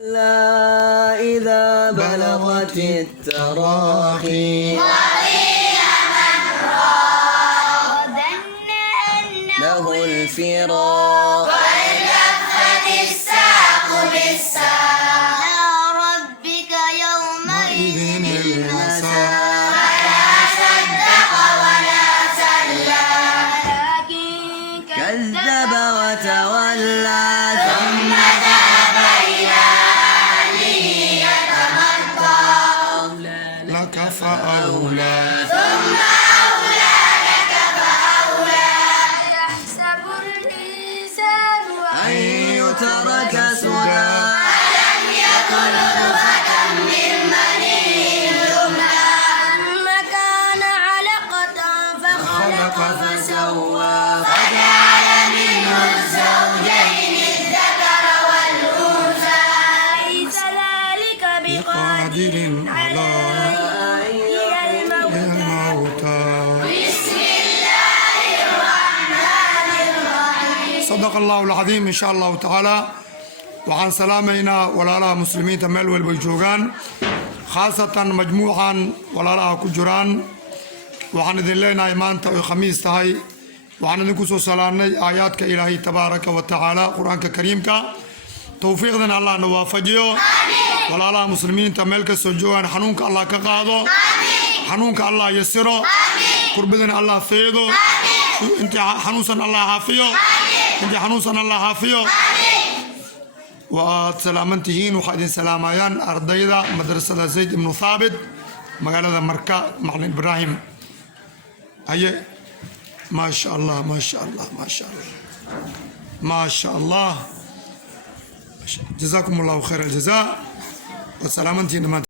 لا إذا بلغت التراخي وقيل من راق وظن له الفراق والتفت الساق بالساق إلى ربك يومئذ المساق فلا صدق ولا صلى ولكن كذب وتولى ثم ذهب إلى أهله يتمطى لك فأولى ثم أولى لك فأولى يحسب الإنسان أن يترك سدى ألم يكن نطفة من مني يمنى ثم كان علقة فخلق فسوى فجعل منه الزوجين الذكر والأنثى ليس ذلك بقادر على يحيي الموتى بسم الله الرحمن الرحيم. صدق الله العظيم إن شاء الله تعالى. وعن سلامينا ولا لا مسلمين تمل والبيجوغان خاصة مجموعا ولا لا كجران وعن ذي لنا إيمان تأوي خميس تهي وعن نكسو سلامي آياتك إلهي تبارك وتعالى قرآنك كريمك توفيقنا الله نوافجيو ولا لا مسلمين تملك سجوان حنونك الله كقاضو حنونك الله يسرو قربنا الله فيدو انت حنوسا الله عافيو انت حنوسا الله عافيو وسلامتهين وحدين سلاميان أرضيدا مدرسة زيد بن ثابت مقالة مركا معلن إبراهيم هي ما شاء الله ما شاء الله ما شاء الله ما شاء الله جزاكم الله خير الجزاء وسلامتهين